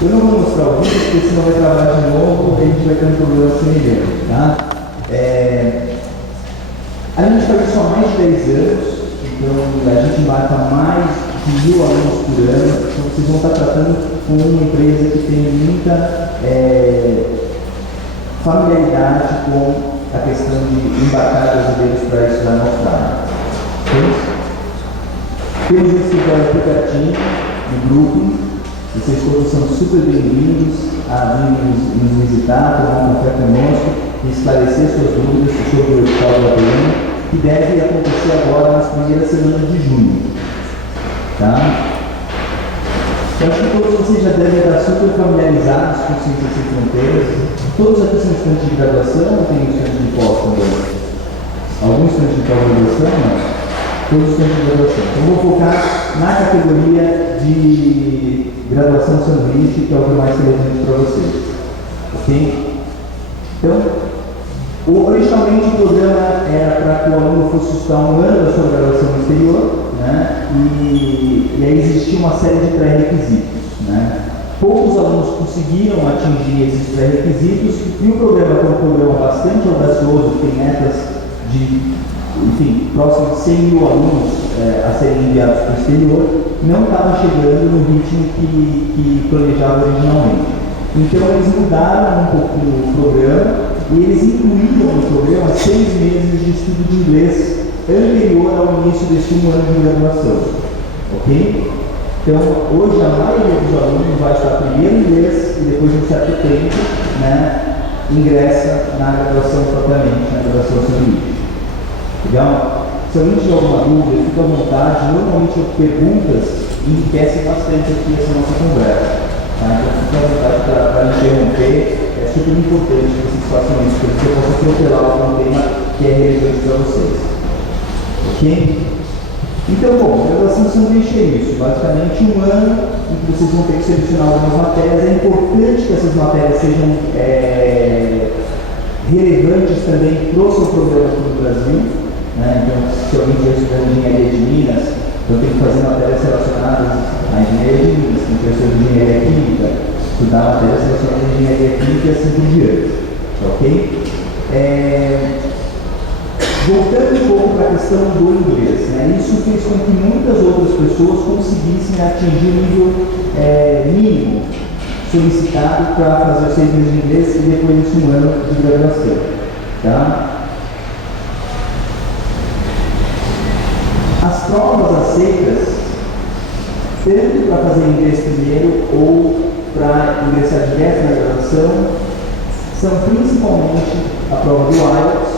Eu não vou mostrar o vídeo, porque senão vai travar de novo e a gente vai ter um problema semelhante, tá? A gente faz isso há mais de 10 anos, então a gente embarca mais de 1.000 alunos por ano, então vocês vão estar tratando com uma empresa que tem muita familiaridade com a questão de embarcar brasileiros para estudar na Austrália. Temos um escritório aplicativo no grupo, vocês todos são super bem-vindos a vir nos visitar, tomar um café conosco e esclarecer suas dúvidas sobre o edital do APM, que deve acontecer agora nas primeiras semanas de junho. Tá? Eu acho que todos vocês já devem estar super familiarizados com Ciências Sem Fronteiras. Todos aqui são estudantes de graduação ou tem estudantes de pós também? Alguns estudantes de pós-graduação? Não. Todos estudantes de graduação. Então, vou focar na categoria de graduação sanduíche, que é o que mais relevante para vocês. Ok? Então, originalmente o programa era para que o aluno fosse estudar um ano da sua graduação no exterior, né? E aí existia uma série de pré-requisitos, né? Poucos alunos conseguiram atingir esses pré-requisitos e o programa, que é um programa bastante audacioso, tem metas de, enfim, próximo de 100.000 alunos a serem enviados para o exterior, não estava chegando no ritmo que planejava originalmente. Então eles mudaram um pouquinho o programa e eles incluíram no programa 6 meses de estudo de inglês anterior ao início deste ano de graduação. Ok? Então, hoje a maioria dos alunos vai estudar primeiro inglês e depois de um certo tempo, né, ingressa na graduação propriamente, na graduação sanduíche. Legal? Se alguém tiver alguma dúvida, fica à vontade. Normalmente perguntas enriquecem bastante aqui essa nossa conversa. Tá? Então fica à vontade para interromper. É super importante que vocês façam isso, porque eu posso atropelar algum tema que é relevante para vocês. Ok? Então, bom, a graduação sanduíche é isso. Basicamente um ano em que vocês vão ter que selecionar algumas matérias. É importante que essas matérias sejam relevantes também para o seu programa aqui no Brasil. Né? Então, se alguém estiver estudando engenharia de Minas, então tem que fazer matérias relacionadas à engenharia de Minas. Quem estiver estudando engenharia química, estudar matérias relacionadas à engenharia química e assim por diante. Ok? Voltando um pouco para a questão do inglês, né? Isso fez com que muitas outras pessoas conseguissem atingir o nível mínimo solicitado para fazer 6 meses de inglês e depois de um ano de graduação. Tá? As provas aceitas, tanto para fazer inglês primeiro ou para ingressar direto na graduação, são principalmente a prova do IELTS,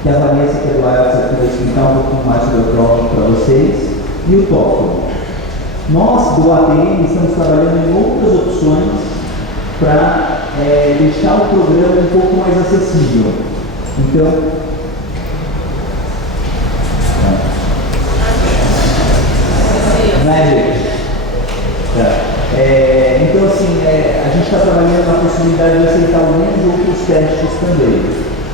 que a Vanessa, que é do IELTS, aqui vai explicar um pouquinho mais sobre a prova para vocês, e o TOEFL. Nós, do ATM, estamos trabalhando em outras opções para deixar o programa um pouco mais acessível. Então, então assim, a gente está trabalhando na possibilidade de aceitar alguns outros testes também,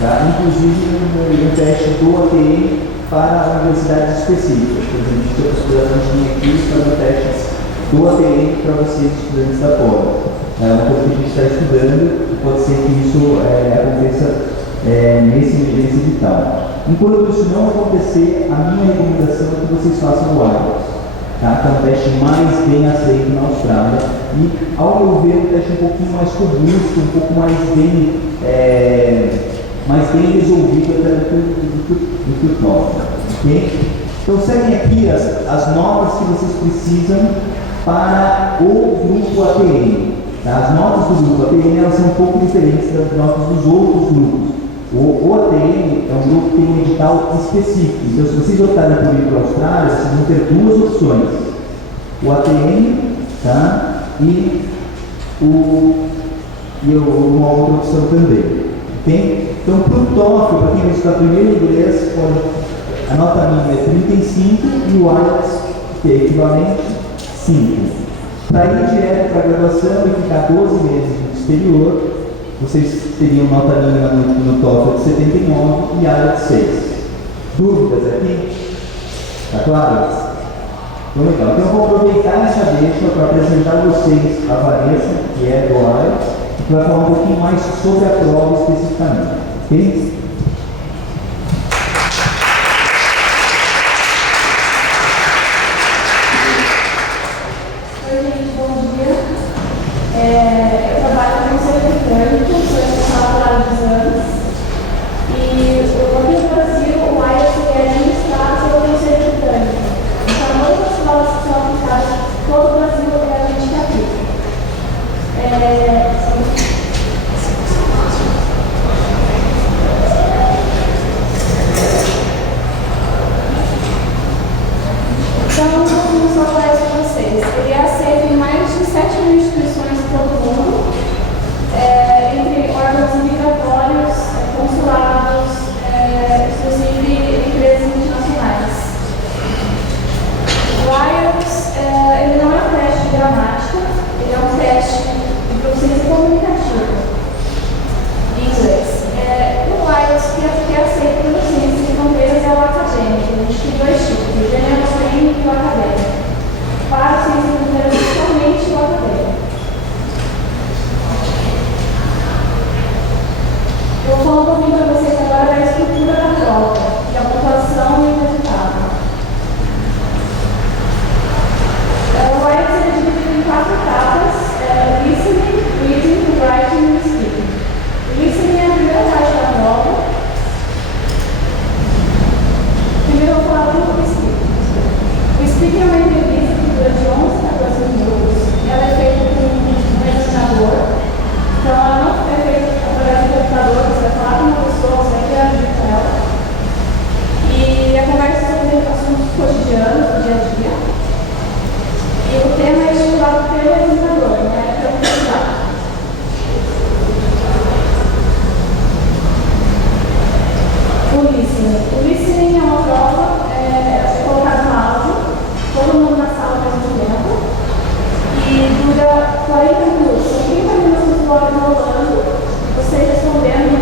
tá? Inclusive um teste do ATM para universidades específicas. Por exemplo, a gente tem a possibilidade de vir aqui fazer testes do ATM para vocês, estudantes da Poli. É uma coisa que a gente está estudando e pode ser que isso aconteça nesse edital. Enquanto isso não acontecer, a minha recomendação é que vocês façam o IELTS. Tá? Que é um teste mais bem aceito na Austrália e, ao meu ver, um teste um pouquinho mais robusto, um pouco mais bem resolvido até do que o TOEFL. Okay? Então, seguem aqui as notas que vocês precisam para o grupo ATM. Tá? As notas do grupo ATM elas são um pouco diferentes das notas dos outros grupos. O ATM é um grupo que tem um edital específico. Então, se vocês optarem por ir para a Austrália, vocês vão ter duas opções. O ATM, tá? E uma outra opção também. Okay? Então, para o TOEFL, para quem vai estudar primeiro inglês, a nota mínima é 35 e o IELTS, que é equivalente, 5. Para ir direto para a graduação e ficar 12 meses no exterior, vocês teriam nota mínima no TOEFL de 79 e IELTS 6. Dúvidas aqui? Está claro? Então, legal. Então, eu vou aproveitar essa deixa para apresentar a vocês a Vanessa, que é do AIA, para falar um pouquinho mais sobre a prova especificamente. Ok? Eu trabalho no Conselho de Trânsito, sou responsável há 2 anos. E aqui no Brasil, o IELTS é administrado pelo Conselho de Trânsito. Então, todas as provas que são aplicadas em todo o Brasil é a gente que aplica. Então, como só aparece para vocês, ele é aceito em mais de 7.000 instituições de todo mundo, entre órgãos migratórios, consulados, inclusive empresas multinacionais. O IELTS, ele não é um teste de gramática, ele é um teste de proficiência comunicativa em inglês. O IELTS que é aceito pelos ciências e fronteiras é o acadêmico. A gente tem 2 tipos, o general training e o acadêmico. Para ciências e fronteiras, somente o acadêmico. Eu vou falar um pouquinho para vocês agora da estrutura da prova, que é a pontuação e o resultado. O IELTS é dividido em 4 etapas: listening, reading, writing e speaking. O listening é a primeira parte da prova. Primeiro eu vou falar do speaking. O speaking é uma entrevista que dura de 11 a 14 minutos. Ela é feita por um examinador. Então, ela não é feita através do computador, você vai falar com uma pessoa, você vai interagir com ela. E a conversa é sobre assuntos cotidianos, do dia a dia. E o tema é estimulado pelo examinador, né? Pelo candidato. O listening é uma prova, é colocado no áudio, todo mundo na sala ao mesmo tempo. E dura 40 minutos, são 30 minutos do áudio rolando, você respondendo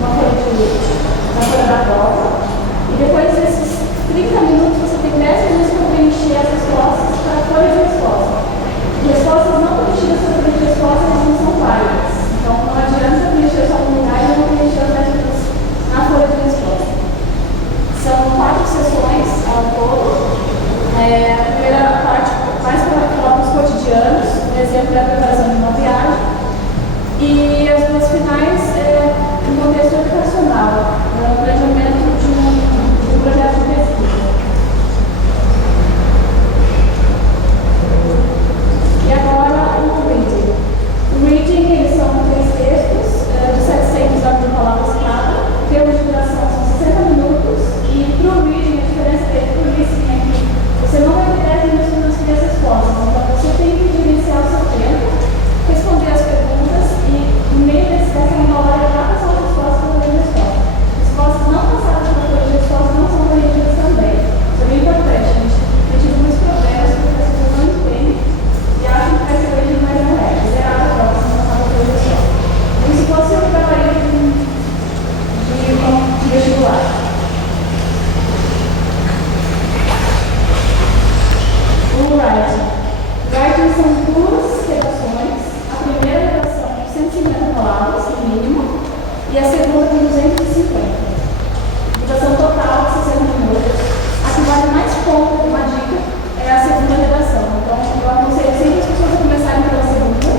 uma folha da prova. E depois desses 30 minutos, você tem 10 minutos para preencher as respostas para a folha de resposta. Respostas não preenchidas para a folha de resposta não são válidas. Então, não adianta preencher só uma unidade e não preencher as 10 minutos na folha de resposta. São 4 sessões ao todo. A primeira parte mais para os cotidianos, exemplo da preparação de uma viagem, e as 2 finais no contexto educacional, no planejamento de um projeto de pesquisa. E agora o reading. O reading, eles são 3 textos de 700 a 1.000 palavras cada, o tempo de duração são 60 minutos, e para o reading a diferença dele para o listening é que você não vai ter 10 minutos nas primeiras respostas, então você tem que gerenciar o seu tempo, responder as perguntas e no meio dessa 1 hora já passar as respostas para a resposta. Respostas não passadas para a resposta não são corrigidas também. Isso é bem importante. A gente tem tido muitos problemas porque as pessoas não entendem e acham que vai ser corrigido, mas não é. Zerada a prova, se não passar para a resposta. Como se fosse um gabarito de vestibular. O writing. Writing são 2 redações. A primeira redação com 150 palavras, no mínimo, e a segunda com 250. Redação total de 60 minutos. A que vale mais ponto, uma dica, é a segunda redação. Então, eu aconselho sempre as pessoas a começarem pela segunda,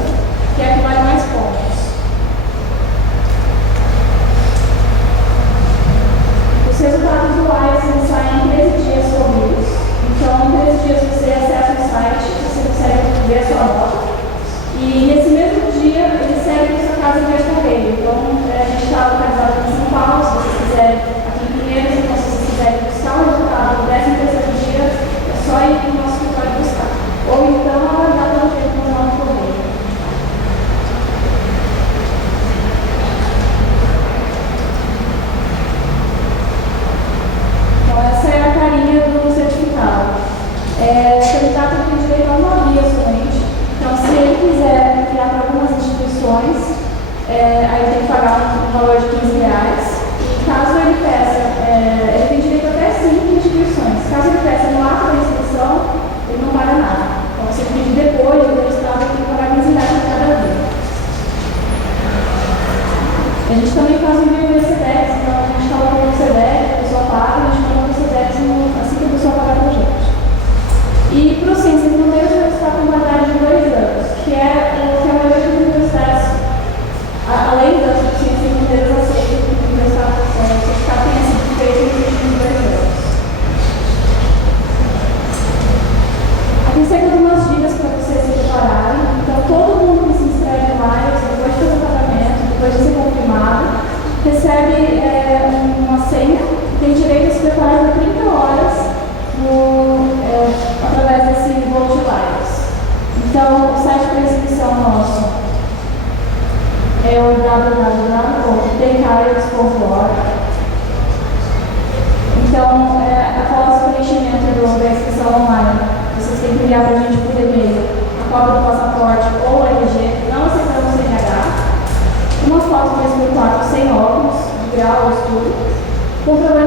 que é a que vale mais pontos. Os resultados do IELTS saem em 13 dias corridos. Então, em 13 dias você acessa o site, você consegue ver a sua nota. E nesse mesmo dia, ele segue a sua casa via correio. Então, a gente está localizado aqui em São Paulo, se você quiser, aqui em Pinheiros, então se você quiser buscar o resultado do 13º dia, é só ir para o nosso escritório buscar. Ou então, aguardar pelo tempo no nosso correio. Então, essa é a carinha do certificado. O candidato tem direito a 1 via somente. Então, se ele quiser criar para algumas instituições, aí tem que pagar um valor de R$15. E caso ele peça, ele tem direito até 5 instituições. Caso ele peça no ato da inscrição,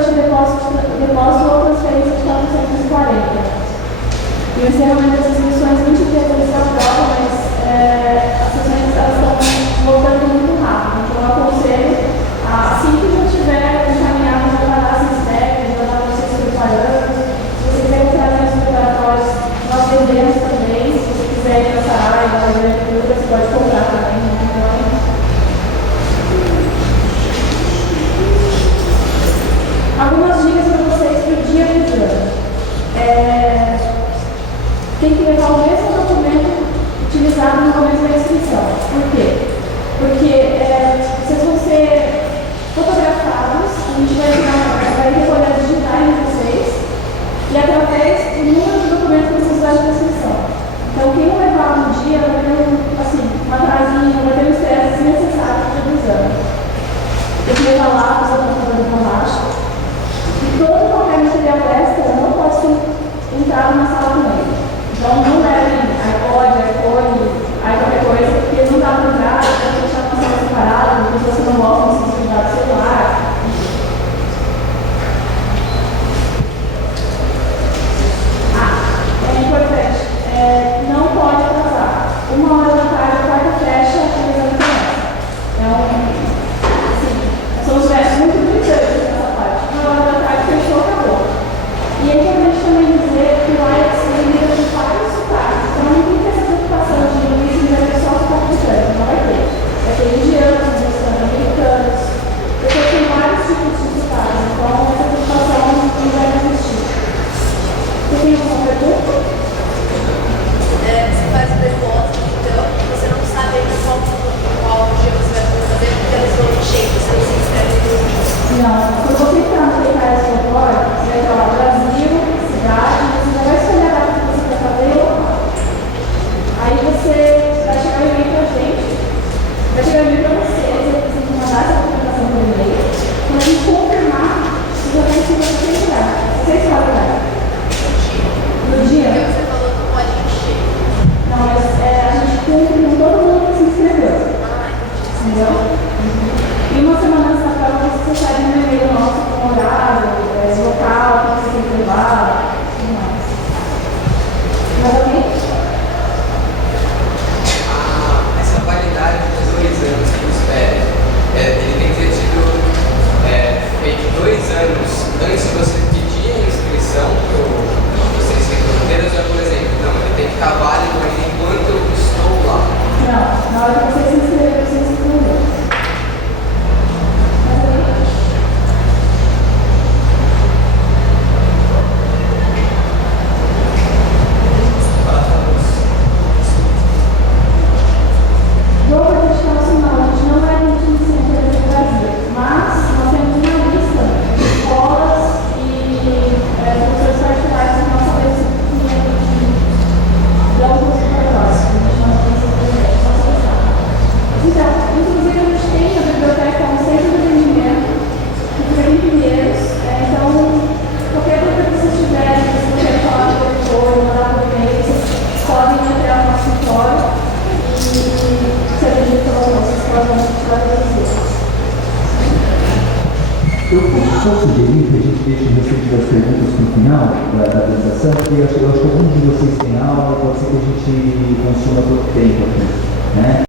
de depósito ou transferência de 440. E o encerramento das inscrições 20 dias antes da prova, mas as sessões elas estão voltando muito rápido. Então eu aconselho, assim que já tiver encaminhado, já parar as inscrições, já dar vocês se preparando. Se você quiser trazer os preparatórios, nós vendemos também. Se você quiser ir para essa área, da leitura, você pode comprar também. Algumas dicas para vocês para o dia do exame. Tem que levar o mesmo documento utilizado no momento da inscrição. Por quê? Porque vocês vão ser fotografados, a gente vai recolher as digitais de vocês e através do número de documentos que vocês usaram na inscrição. Então, quem não levar no dia vai ter um atrasinho, vai ter um estresse desnecessário no dia do exame. Tem que levar lápis, a computador de borracha. E todo e qualquer material extra não pode ser entrado na sala com ele. Então não levem iPod, iPhone, qualquer coisa, porque não dá para entrar, tem que deixar a sala separada, porque você não gosta de se desligar do celular. É importante, não pode atrasar. 1h da tarde, a porta fecha, a televisão começa. Então, assim, são os gestos muito brilhantes nessa parte. 1h da tarde, fechou, acabou. E é importante também dizer que o IELTS lida de vários sotaques. Então não tem que ter essa preocupação de linguística vai ter só o sotaque britânico, não vai ter. Vai ter indianos, americanos, pessoas com vários tipos de sotaques. Então essa preocupação não vai existir. Você tem alguma pergunta? Você faz o depósito, então você não sabe ainda qual dia você vai fazer, porque elas vão encher, você não se inscreve no dia. Não, quando você entrar no PKS agora, você vai falar Brasil, cidade, você já vai escolher a data que você vai fazer e o local. Aí você vai chegar o e-mail pra gente, vai chegar o e-mail pra você tem que mandar essa documentação por e-mail. Quando a gente confirmar, você já vai ensinar você entrar. Vocês podem dar. No dia? Porque você falou que pode encher. Não, mas a gente cumpre com todo mundo que se inscreveu. Entendeu? E uma semana antes da prova você recebe um e-mail nosso com horário, local, que você tem que levar, tudo mais. Mais alguém? Essa validade dos 2 anos que espera, ele tem que ter tido feito 2 anos antes de você pedir a inscrição para você inscrever no roteiro, por exemplo. Não, ele tem que estar válido ainda enquanto eu estou lá. Não, na hora que você se inscrever, você se inscreveu. Mais alguém? Vou acreditar no sinal, a gente não vai admitir no centro do Brasil, mas nós temos uma lista de escolas e professores particulares que nós sabemos que dão curso para nós, que a gente não tem esse projeto, só você sabe. Então, inclusive a gente tem na biblioteca um centro de atendimento que fica em Pinheiros, então qualquer coisa que vocês tiverem, se vocês querem falar com o diretor, mandar por e-mail, vocês podem entrar no nosso escritório e ser atendido pelas nossas escolas de Eu posso sugerir que a gente deixe recebidas as perguntas no final da apresentação, porque eu acho que alguns de vocês têm aula, pode ser que a gente consuma todo o tempo aqui, né?